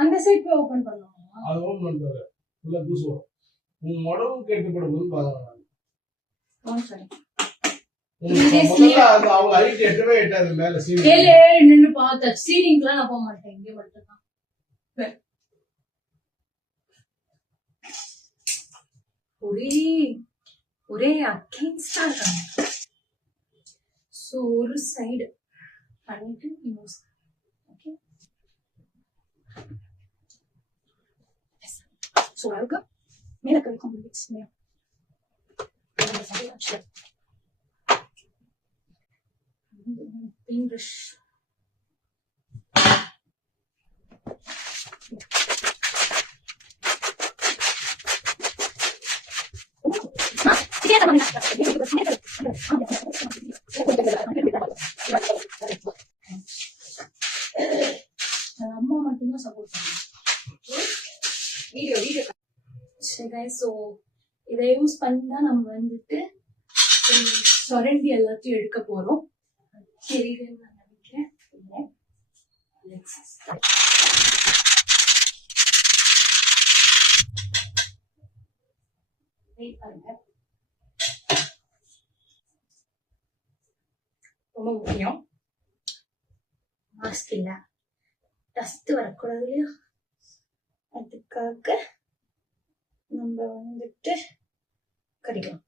அந்த சைடு போய் ஓபன் பண்ணுவாங்க. அது ஓபன் பண்ணிட்டு உள்ள தூசு வரும். உன் உடம்பு கேட்டுப்படும்போது பாருங்க. சரி. அவங்க ஹைட் எட்டவே எட்டாது மேல சீலிங். ஏழு நின்னு பார்த்தா சீலிங்லாம் நான் போக மாட்டேன். இங்கே மட்டும் தான். ஒரே அகேன்ஸ்டா இருக்காங்க. சோ ஒரு சைடு பண்ணிட்டு இன்னொரு சைடு. ஓகே. சோ அதுக்கு மேல கை காம்ப்ளிக்ஸ் மேல. English. அம்மா மட்டும்தான் சப்போர்ட் வீடியோ சரி கைஸ். ஸோ இதை யூஸ் பண்ணி தான் நம்ம வந்துட்டு சொரண்டி எல்லாத்தையும் எடுக்க போறோம். தெரியுதுன்னு நான் நினைக்கிறேன். ரொம்ப முக்கியம் மாஸ்க் இல்ல, டஸ்ட் வரக்கூடாது இல்லையா? அதுக்காக நம்ம வந்துட்டு கடிக்கலாம்.